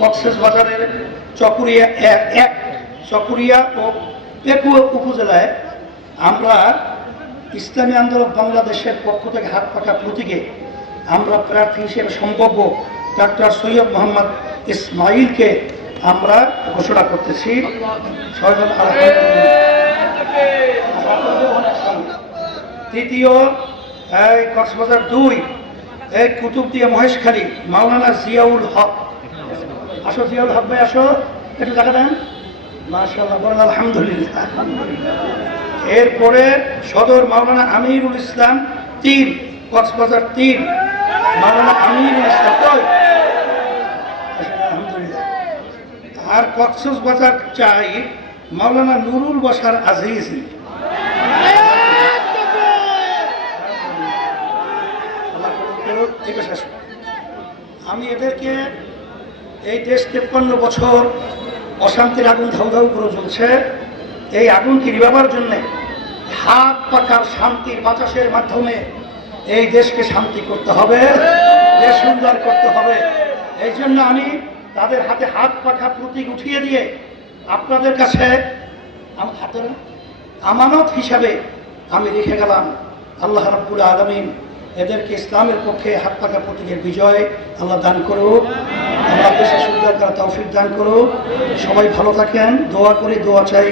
কক্সেস বাজারের চকুরিয়া এক চকুরিয়া ও পেকুয়া উপজেলায় আমরা ইসলামী আন্দোলন বাংলাদেশের পক্ষ থেকে হাত পাকা প্রতীকে আমরা প্রার্থী হিসেবে সম্ভাব্য ডাক্তার সৈয়দ মোহাম্মদ ইসমাইলকে আমরা ঘোষণা করতেছি। তৃতীয় কক্সবাজার দুই, এই কুতুবদিয়া মহেশখালী, মাওলানা জিয়াউল হক। আসো, জিয়াউল হক ভাই, আসো। একটু দেখা দেন। মাশাল্লাহ বলেন আলহামদুলিল্লাহ। এরপরে সদর মাওলানা আমিরুল ইসলাম তিন, কক্সবাজার তিন। মাওলানা আমিরুল ইসলাম? আলহামদুলিল্লাহ। আর কক্সবাজার চাই মাওলানা নুরুল বসার আজিজ। আমি এদেরকে এই দেশ তেপ্পান্ন বছর অশান্তির আগুন ধাউ ধাউ করে চলছে এই আগুনকে নিভাবার জন্যে? হাত পাকার শান্তির বাতাসের মাধ্যমে এই দেশকে শান্তি করতে হবে, দেশ সুন্দর করতে হবে। এই জন্য আমি তাদের হাতে হাত পাখা প্রতীক উঠিয়ে দিয়ে আপনাদের কাছে আমার হাতের আমানত হিসাবে আমি রেখে গেলাম। আল্লাহ রাব্বুল আলমিন এদেরকে ইসলামের পক্ষে হাত পাকা প্রতীকের বিজয় আল্লাহ দান করুক। আল্লাহ সুবিধা তারা তৌফিক দান করো সবাই ভালো থাকেন। দোয়া করে দোয়া চাই।